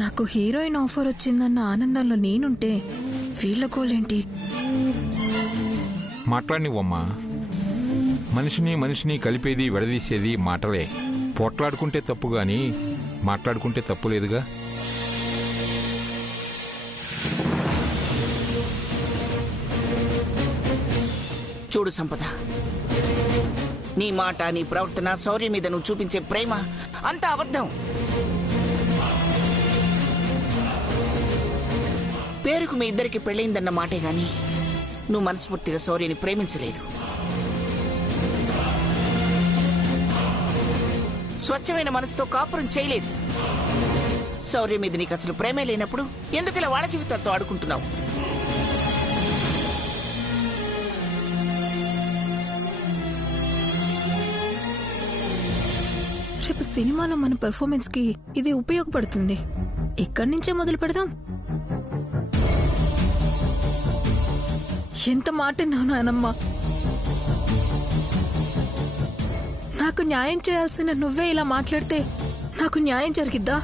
నాకు heroine offer వచ్చిందన్న ఆనందంలో నేనుంటే వీళ్ళ గోలేంటి? మాట్లాడినివ్వమ్మా. మనిషిని కలిపేది విడదీసేది మాటలే. పోట్లాడుకుంటే తప్పు గాని మాట్లాడుకుంటే తప్పు లేదుగా. చూడు సంపద, నీ మాట, నీ ప్రవర్తన, శౌర్య మీద నువ్వు చూపించే ప్రేమ అంతా అబద్ధం. పేరుకు మీ ఇద్దరికి పెళ్ళైందన్న మాటే గాని నువ్వు మనస్ఫూర్తిగా శౌర్యని ప్రేమించలేదు. స్వచ్ఛమైన మనసుతో కాపురం చేయలేదు. శౌర్య మీద నీకు అసలు ప్రేమే లేనప్పుడు ఎందుకు ఇలా వాళ్ళ జీవితాలతో ఆడుకుంటున్నావు? రేపు సినిమాలో మన పెర్ఫార్మెన్స్ కి ఇది ఉపయోగపడుతుంది. ఇక్కడి నుంచే మొదలు పెడదాం. ఎంత మాట నానమ్మా. నాకు న్యాయం చేయాల్సిన నువ్వే ఇలా మాట్లాడితే నాకు న్యాయం జరిగిద్దా?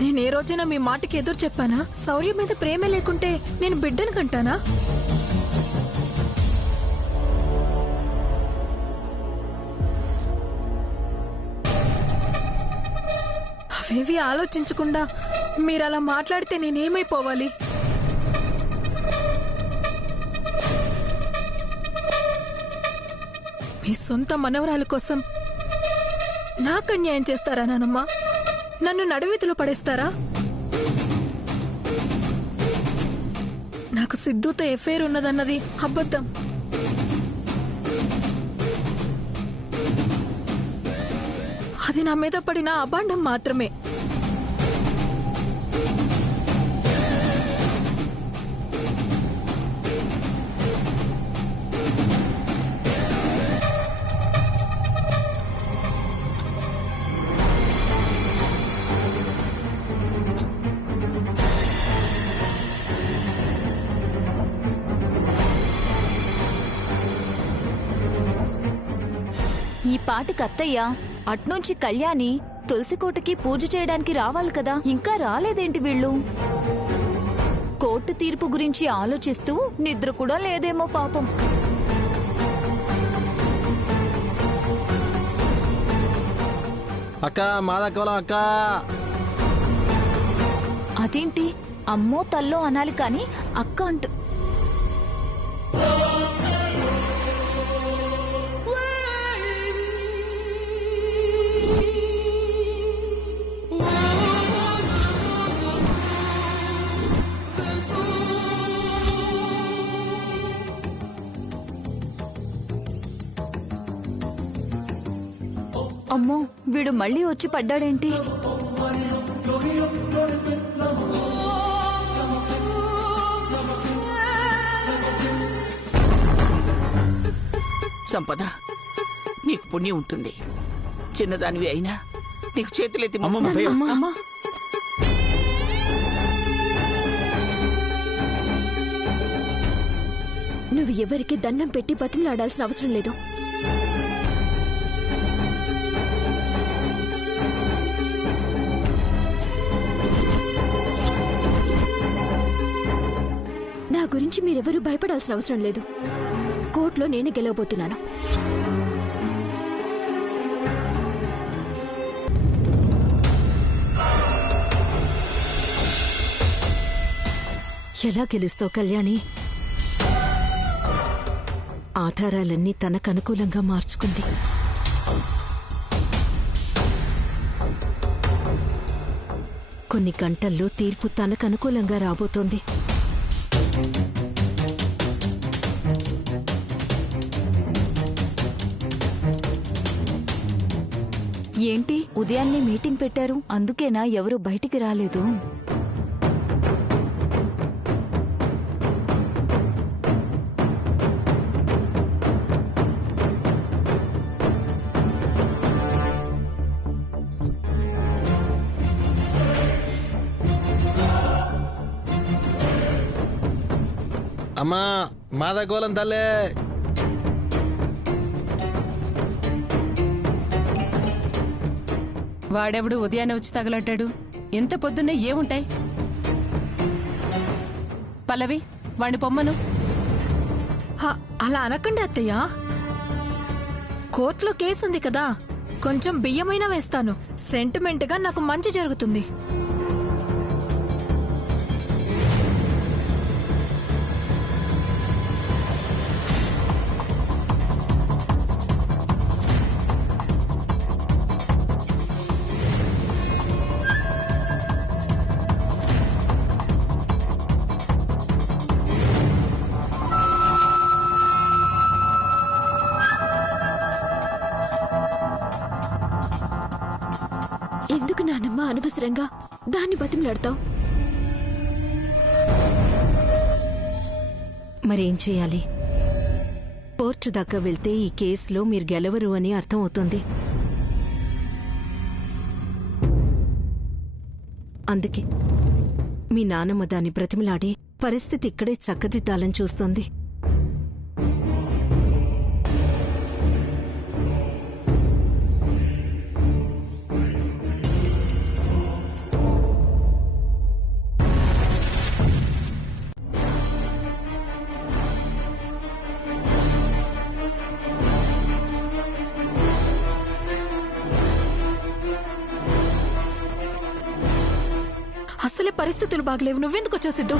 నేనే రోజైనా మీ మాటకి ఎదురు చెప్పానా? శౌర్య మీద ప్రేమే లేకుంటే నేను బిడ్డను కంటానా? అవేవి ఆలోచించకుండా మీరలా మాట్లాడితే నేనేమైపోవాలి? మీ సొంత మనవరాల కోసం నాకు అన్యాయం చేస్తారా నానమ్మా? నన్ను నడువితిలో పడేస్తారా? నాకు సిద్ధుతో ఎఫైర్ ఉన్నదన్నది అబద్ధం. అది నా మీద పడిన అబాండం మాత్రమే. ఈ పాటికి అత్తయ్య అట్నుంచి కళ్యాణి తులసికోటకి పూజ చేయడానికి రావాలి కదా, ఇంకా రాలేదేంటి వీళ్ళు? కోర్టు తీర్పు గురించి ఆలోచిస్తూ నిద్ర కూడా లేదేమో పాపం. అక్క మాదక్కలం అక్క. అదేంటి అమ్మో తల్లో అనాలి కాని అక్క అంటూ. అమ్మో వీడు మళ్ళీ వచ్చి పడ్డాడేంటి? సంపద, నీకు పుణ్యం ఉంటుంది. చిన్నదానివి అయినా నీకు చేతులెత్తి అమ్మా, నువ్వు ఎవరికి దండం పెట్టి బతిమలాడాల్సిన అవసరం లేదు. నా గురించి మీరెవరూ భయపడాల్సిన అవసరం లేదు. కోర్టులో నేనే గెలవబోతున్నాను. ఎలా గెలుస్తావు కళ్యాణి? ఆధారాలన్నీ తనకనుకూలంగా మార్చుకుంది. కొన్ని గంటల్లో తీర్పు తనకనుకూలంగా రాబోతోంది. ఏంటి ఉదయాన్నే మీటింగ్ పెట్టారు, అందుకేనా ఎవరు బయటికి రాలేదు? అమ్మా మాదగోళం తల్లే. వాడెవడు ఉదయాన్నే వచ్చి తగలట్టాడు? ఇంత పొద్దున్నే ఏముంటాయి? పల్లవి, వాణ్ణి పొమ్మను. అలా అనకండి అత్తయ్య. కోర్టులో కేసుంది కదా, కొంచెం బియ్యమైనా వేస్తాను. సెంటిమెంట్గా నాకు మంచి జరుగుతుంది. ఎందుకు నానమ్మ అనవసరంగా దాన్ని బతిమలాడతావు? మరేం చేయాలి? కోర్టు దాకా వెళ్తే ఈ కేసులో మీరు గెలవరు అని అర్థం అవుతుంది. అందుకే మీ నానమ్మ దాన్ని బ్రతిమలాడి పరిస్థితి ఇక్కడే చక్కదిద్దాలని చూస్తోంది. అసలే పరిస్థితులు బాగలేవు, నువ్వెందుకు వచ్చావు సిద్ధు?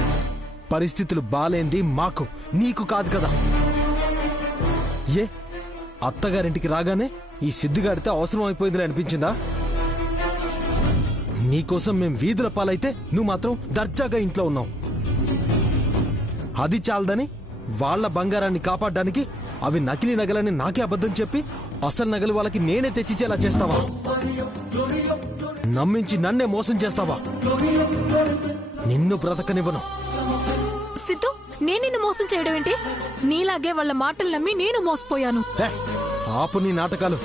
పరిస్థితులు బాలేంది మాకు, నీకు కాదు కదా. ఏ అత్తగారింటికి రాగానే ఈ సిద్ధిగాడితే అవసరం అయిపోయిందిలే అనిపించిందా? నీకోసం మేం వీధుల పాలైతే నువ్వు మాత్రం దర్జాగా ఇంట్లో ఉన్నావు. అది చాలదని వాళ్ల బంగారాన్ని కాపాడడానికి అవి నకిలీ నగలని నాకే అబద్ధం చెప్పి అసలు నగలు వాళ్ళకి నేనే తెచ్చిచ్చేలా చేస్తావా? నమ్మించి నన్నే మోసం చేస్తావా? నిన్ను బ్రతకనివ్వను. సిద్ధు, నేను నిన్ను మోసం చేయడం ఏంటి? నీలాగే వాళ్ళ మాటలు నమ్మి నేను మోసపోయాను. ఆపు నీ నాటకాలు.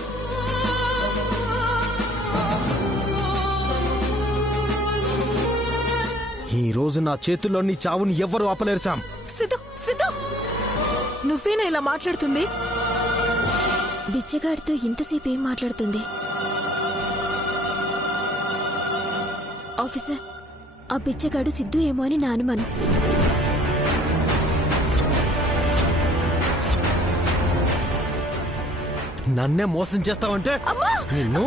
ఈ రోజు నా చేతుల్లో నీ చావుని ఎవ్వరూ ఆపలేరు సామ్. సిద్ధు, సిద్ధు, నువ్వేనా ఇలా మాట్లాడుతుంది? బిచ్చగాడితో ఇంతసేపు ఏం మాట్లాడుతుంది? ఆఫీసర్, ఆ బిచ్చగాడు సిద్ధు ఏమో అని నా అనుమానం. నన్నే మోసం చేస్తావంటే నిన్ను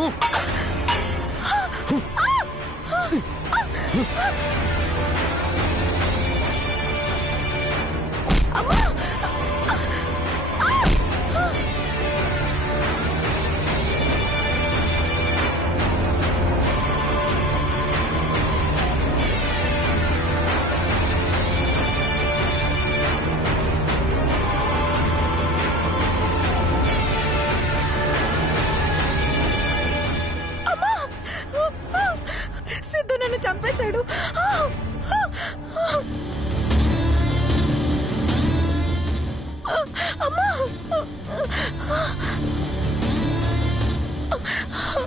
సిద్ధు నన్ను చంపేశాడు.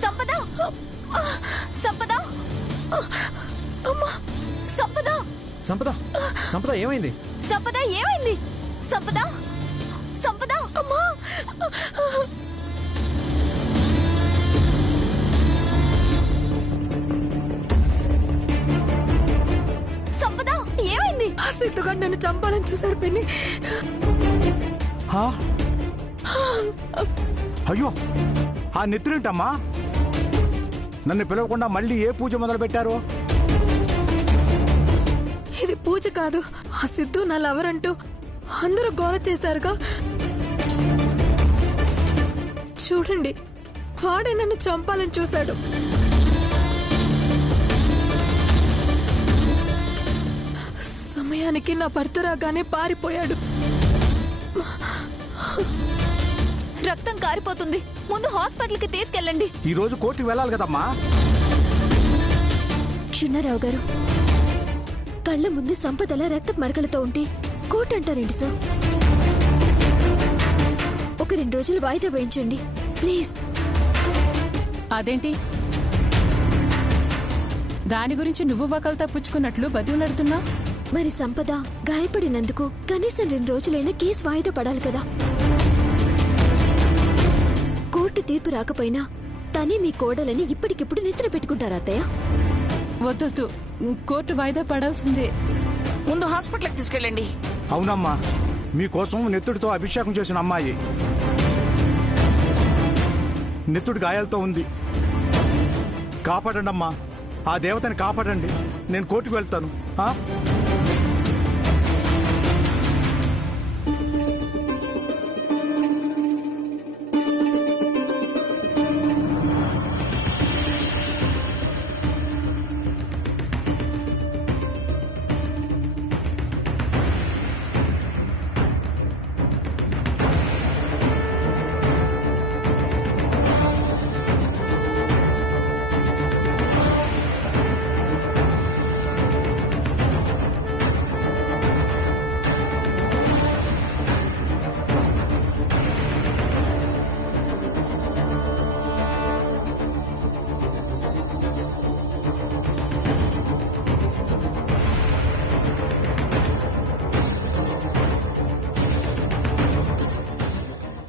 సంపద, సంపద, సంపద, సంపద, సంపద ఏమైంది? సంపద ఏమైంది? సంపద, సంపద, అమ్మా, సంపద ఏమైంది? ఆ సిద్ధుగాడు నన్ను చంపాలని చూశాడు పిన్ని. అయ్యో, ఆ నెత్తురేంటమ్మా? నన్ను పిలవకుండా మళ్ళీ ఏ పూజ మొదలు పెట్టారు? ఇది పూజ కాదు, ఆ సిద్ధు నా లవర్ అంటూ అందరూ గోల చేశారుగా. చూడండి, వాడే నన్ను చంపాలని చూశాడు. సమయానికి నా భర్త రాగానే పారిపోయాడు. రక్తం కారిపోతుంది, ముందు హాస్పిటల్ కి తీసుకెళ్ళండి. ఈ రోజు కోర్టుకి వెళ్ళాలి కదమ్మా. క్షుణ్ణరావు గారు, కళ్ళ ముందు సంపదల రక్త మరకలతో ఉంటే కోర్టు అంటారేంటి సార్? ఒక 2 రోజులు వాయిదా వేయించండి ప్లీజ్. అదేంటి, దాని గురించి నువ్వు వకలు తప్పుచ్చుకున్నట్లు బతిమలాడుతున్నా? మరి సంపద గాయపడినందుకు కనీసం 2 రోజులైనా కేసు వాయిదా పడాలి కదా. కోర్టు తీర్పు రాకపోయినా తనే మీ కోడలని ఇప్పటికిప్పుడు నిద్ర పెట్టుకుంటారా అత్తయ్య? వద్దొద్దు, కోర్టు వాయిదా పడాల్సిందే. ముందు హాస్పిటల్కి తీసుకెళ్ళండి. అవునమ్మా, మీకోసం నెత్తుడితో అభిషేకం చేసిన అమ్మాయి నెత్తుడి గాయాలతో ఉంది. కాపాడండి అమ్మా, ఆ దేవతని కాపాడండి. నేను కోర్టుకు వెళ్తాను.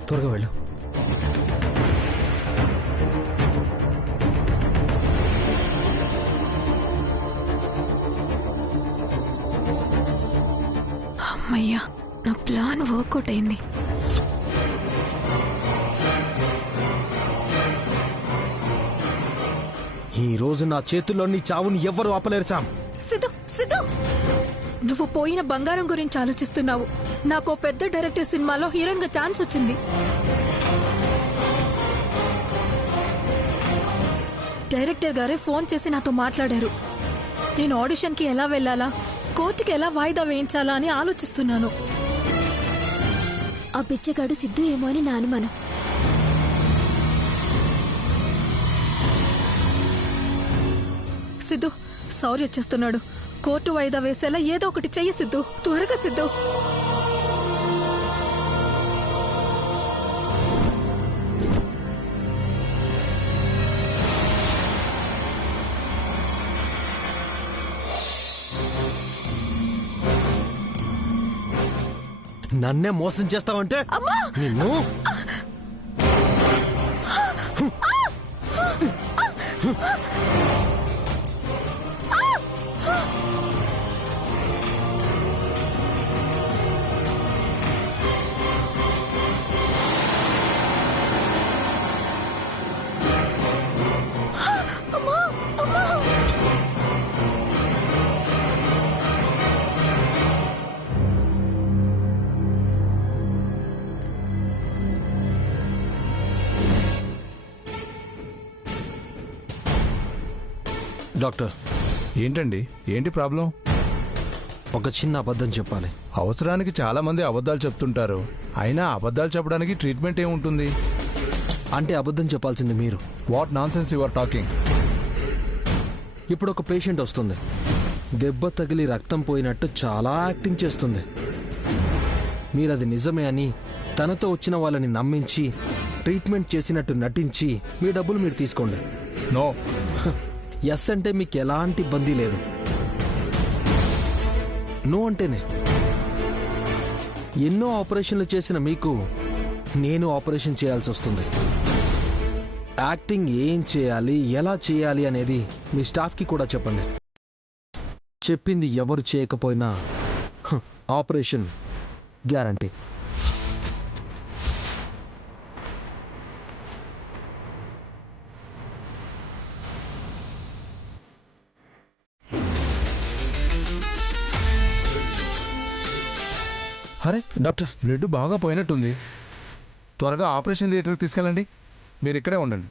త్వరగా వెళ్ళు. అమ్మయ్యా, నా ప్లాన్ వర్కౌట్ అయింది. ఈ రోజు నా చేతుల్లో నీ చావుని ఎవ్వరు ఆపలేరు సామ్. సిద్ధు, సిద్ధు, నువ్వు పోయిన బంగారం గురించి ఆలోచిస్తున్నావు. నాకు పెద్ద డైరెక్టర్ సినిమాలో హీరోయిన్ గా ఛాన్స్ వచ్చింది. డైరెక్టర్ గారే ఫోన్ చేసి నాతో మాట్లాడారు. నేను ఆడిషన్ కి ఎలా వెళ్లాలా, కోర్టుకి ఎలా వాయిదా వేయించాలా అని ఆలోచిస్తున్నాను. ఆ పిచ్చగాడు సిద్ధు ఏమో అని నా అనుమానం. సిద్ధు, సౌర్య వచ్చేస్తున్నాడు. కోర్టు వాయిదా వేసేలా ఏదో ఒకటి చెయ్యి సిద్ధు, త్వరగా సిద్ధు. నన్నే మోసం చేస్తావంటే నిన్ను డాక్టర్. ఏంటండి, ఏంటి ప్రాబ్లం? ఒక చిన్న అబద్ధం చెప్పాలి. అవసరానికి చాలా మంది అబద్ధాలు చెప్తుంటారు, అయినా అబద్ధాలు చెప్పడానికి ట్రీట్మెంట్ ఏముంటుంది? అంటే అబద్ధం చెప్పాల్సింది మీరు. What nonsense you are talking? ఇప్పుడు ఒక పేషెంట్ వస్తుంది, దెబ్బ తగిలి రక్తం పోయినట్టు చాలా యాక్టింగ్ చేస్తుంది. మీరు అది నిజమే అని తనతో వచ్చిన వాళ్ళని నమ్మించి ట్రీట్మెంట్ చేసినట్టు నటించి మీ డబ్బులు మీరు తీసుకోండి. నో. ఎస్ అంటే మీకు ఎలాంటి ఇబ్బంది లేదు, నో అంటేనే. ఎన్నో ఆపరేషన్లు చేసిన మీకు నేను ఆపరేషన్ చేయాల్సి వస్తుంది. యాక్టింగ్ ఏం చేయాలి, ఎలా చేయాలి అనేది మీ స్టాఫ్కి కూడా చెప్పండి. చెప్పింది ఎవరు చేయకపోయినా ఆపరేషన్ గ్యారంటీ. అరే డాక్టర్, బ్లడ్ బాగా పోయినట్టుంది. త్వరగా ఆపరేషన్ థియేటర్కి తీసుకెళ్ళండి. మీరు ఇక్కడే ఉండండి.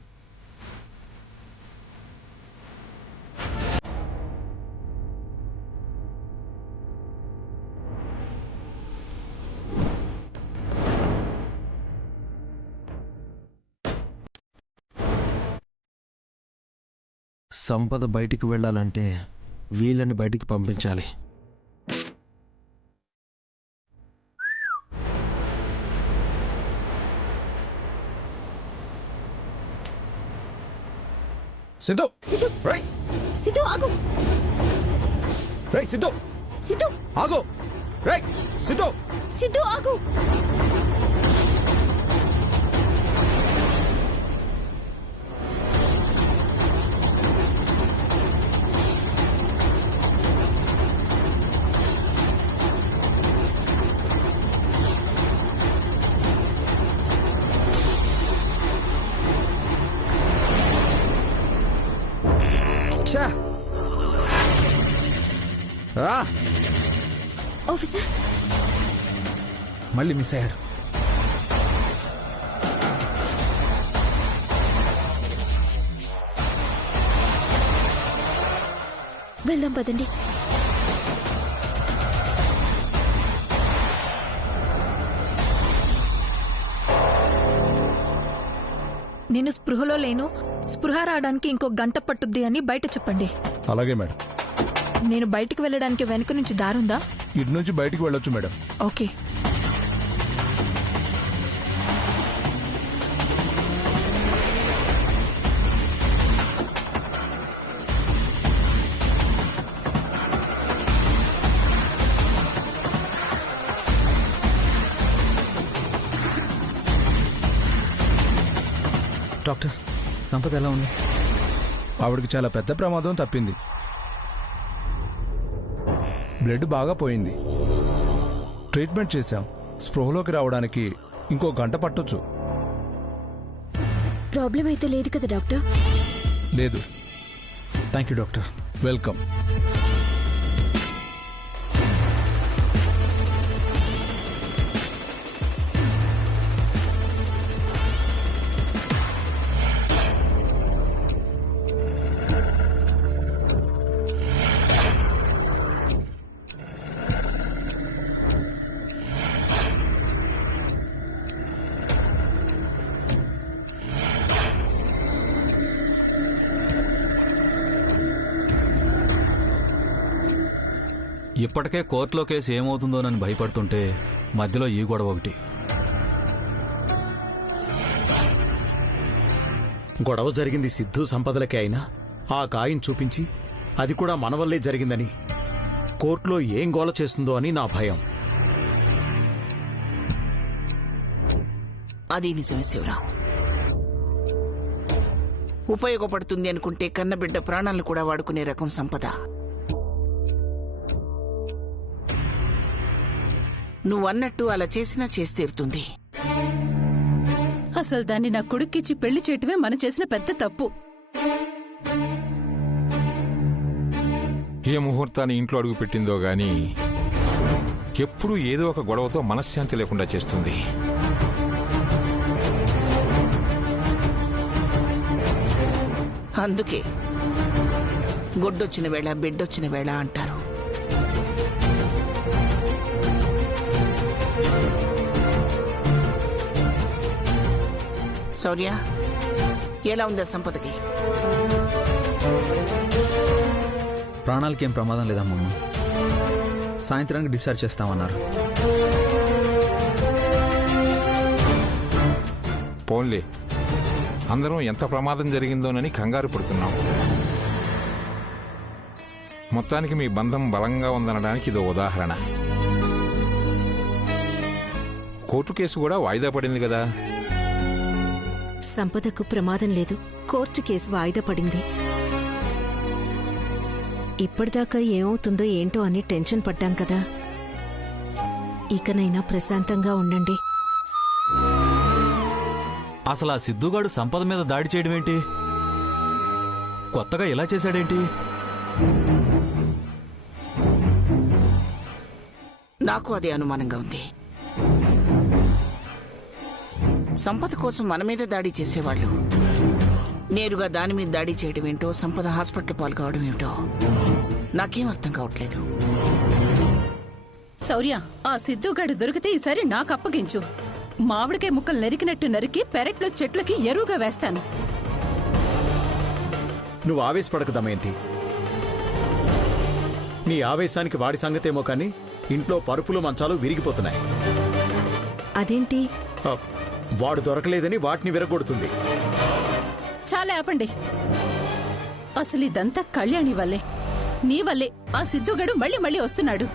సంపద బయటికి వెళ్ళాలంటే వీళ్ళని బయటికి పంపించాలి. సిద్ధు, రై సిద్ధు ఆగు. రై సిద్ధు, సిద్ధు ఆగు. రై సిద్ధు, సిద్ధు ఆగు. ఆఫీసర్, మళ్ళీ మిస్ అయ్యాడు. వెళ్దాం పదండి. నేను స్పృహలో లేను, స్పృహ రావడానికి ఇంకో గంట పట్టుద్ది అని బయట చెప్పండి. అలాగే మేడం. నేను బయటికి వెళ్ళడానికి వెనుక నుంచి దారుందా? ఇటు నుంచి బయటికి వెళ్ళొచ్చు మేడం. ఓకే. డాక్టర్, సంపద ఎలా ఉంది? ఆవిడకి చాలా పెద్ద ప్రమాదం తప్పింది. బ్లడ్ బాగా పోయింది. ట్రీట్మెంట్ చేశాం. స్పృహలోకి రావడానికి ఇంకో గంట పట్టొచ్చు. ప్రాబ్లం అయితే లేదు కదా డాక్టర్? లేదు. Thank you doctor. వెల్కమ్. ఇప్పటికే కోర్టులో కేసు ఏమవుతుందోనని భయపడుతుంటే మధ్యలో ఈ గొడవ ఒకటి. గొడవ జరిగింది సిద్ధు సంపదలకే అయినా ఆ కాయిన్ చూపించి అది కూడా మన వల్లే జరిగిందని కోర్టులో ఏం గోల చేస్తుందో అని నా భయం. అది నిజమే శివరాం. ఉపయోగపడుతుంది అనుకుంటే కన్నబిడ్డ ప్రాణాలను కూడా వాడుకునే రకం సంపద. నువ్వన్నట్టు అలా చేసినా చేసి తీరుతుంది. అసలు దాన్ని నా కొడుక్కిచ్చి పెళ్లి చేయటమే మనం చేసిన పెద్ద తప్పు. ఏ ముహూర్తాన్ని ఇంట్లో అడుగు పెట్టిందో గాని ఎప్పుడూ ఏదో ఒక గొడవతో మనశ్శాంతి లేకుండా చేస్తుంది. అందుకే గొడ్డొచ్చిన వేళ బిడ్డొచ్చిన వేళ అంటారు. శౌర్య, ఎలా ఉందా సంపదకి? ప్రాణాలకేం ప్రమాదం లేదమ్మమ్మ. సాయంత్రానికి డిశ్చార్జ్ చేస్తామన్నారు. పోన్లే, అందరం ఎంత ప్రమాదం జరిగిందోనని కంగారు పడుతున్నాం. మొత్తానికి మీ బంధం బలంగా ఉందనడానికి ఇదో ఉదాహరణ. కోర్టు కేసు కూడా వాయిదా పడింది కదా. సంపదకు ప్రమాదం లేదు. కోర్టు కేసు వాయిదా పడింది. ఇప్పటిదాకా ఏమవుతుందో ఏంటో అని టెన్షన్ పడ్డాం కదా. ఇకనైనా ప్రశాంతంగా ఉండండి. అసలు ఆ సిద్ధుగాడు సంపద మీద దాడి చేయడం ఏంటి? కొత్తగా ఇలా చేశాడేంటి? నాకు అదే అనుమానంగా ఉంది. సంపద కోసం మన మీద దాడి చేసేవాళ్ళు నేరుగా దాని మీద దాడి చేయడం ఏంటో, సంపద హాస్పిటల్ పాలు కావడం ఏమిటో నాకేం అర్థం కావట్లేదు. శౌర్య, ఆ సిద్ధుగాడు దొరికితే ఈసారి నాకు అప్పగించు. మామిడికాయ ముక్కలు నరికినట్టు నరికి పెరట్లో చెట్లకి ఎరువుగా వేస్తాను. నువ్వు ఆవేశపడక దమయంతి. నీ ఆవేశానికి వాడి సంగతేమో కానీ ఇంట్లో పరుపులు మంచాలు విరిగిపోతున్నాయి. అదేంటి? వాడు దొరకలేదని వాటిని విరగొడుతుంది. చాలా ఆపండి. అసలు ఇదంతా కళ్యాణి వల్లే, నీ వల్లే ఆ సిద్ధుగాడు మళ్ళీ మళ్ళీ వస్తున్నాడు.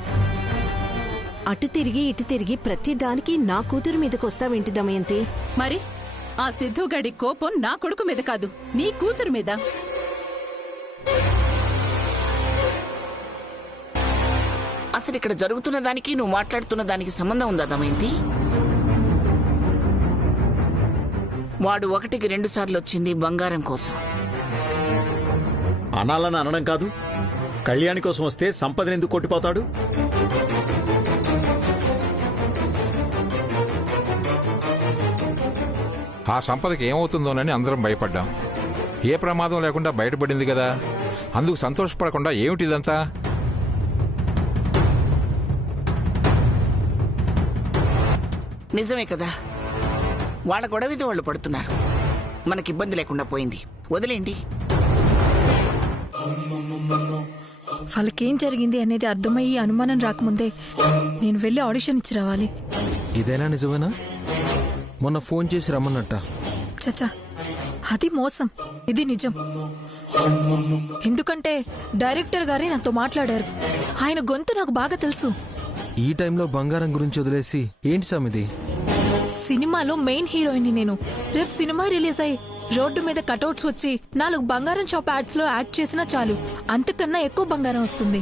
అటు తిరిగి ఇటు తిరిగి ప్రతి దానికి నా కూతురు మీదకి వస్తావేంటి దమయంతి? మరి ఆ సిద్ధుగాడి కోపం నా కొడుకు మీద కాదు, నీ కూతురు మీద. అసలు ఇక్కడ జరుగుతున్న దానికి నువ్వు మాట్లాడుతున్న దానికి సంబంధం ఉందా దమయంతి? వాడు 1కి 2 సార్లు వచ్చింది బంగారం కోసం. అనాలని అనడం కాదు, కళ్యాణి కోసం వస్తే సంపదని ఎందుకు కొట్టిపోతాడు? ఆ సంపదకి ఏమవుతుందోనని అందరం భయపడ్డాం. ఏ ప్రమాదం లేకుండా బయటపడింది కదా, అందుకు సంతోషపడకుండా ఏమిటి ఇదంతా? నిజమే కదా, వాళ్ళ గొడవది వాళ్ళు పడుతున్నారు. మనకి ఇబ్బంది లేకుండా పోయింది, వదిలేండి. వాళ్ళకేం జరిగింది అనేది అర్థమయ్యి అనుమానం రాకముందే నేను వెళ్ళి ఆడిషన్ ఇచ్చి రావాలి. ఇదేనా నిజమేనా? మొన్న ఫోన్ చేసి రమ్మన్నట్ట. చచ్చా, అది మోసం, ఇది నిజం. ఎందుకంటే డైరెక్టర్ గారే నాతో మాట్లాడారు. ఆయన గొంతు నాకు బాగా తెలుసు. ఈ టైంలో బంగారం గురించి వదిలేసి ఏంటి సామిది? సినిమాలో మెయిన్ హీరోయిన్ నేను. రేపు సినిమా రిలీజ్ అయ్యి రోడ్డు మీద కటౌట్స్ వచ్చి 4 బంగారం షాప్ యాడ్స్ లో యాక్ట్ చేసినా చాలు, అంతకన్నా ఎక్కువ బంగారం వస్తుంది.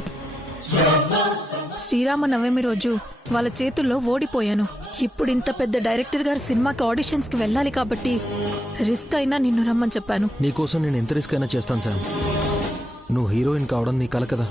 శ్రీరామ నవమి రోజు వాళ్ళ చేతుల్లో ఓడిపోయాను. ఇప్పుడు ఇంత పెద్ద డైరెక్టర్ గారి సినిమాకి ఆడిషన్స్ కి వెళ్ళాలి కాబట్టి రిస్క్ అయినా నిన్ను రమ్మని చెప్పాను. నీకోసం నేను ఎంత రిస్క్ అయినా చేస్తాను సామ్. నువ్వు హీరోయిన్ కావడం నీ కల కదా.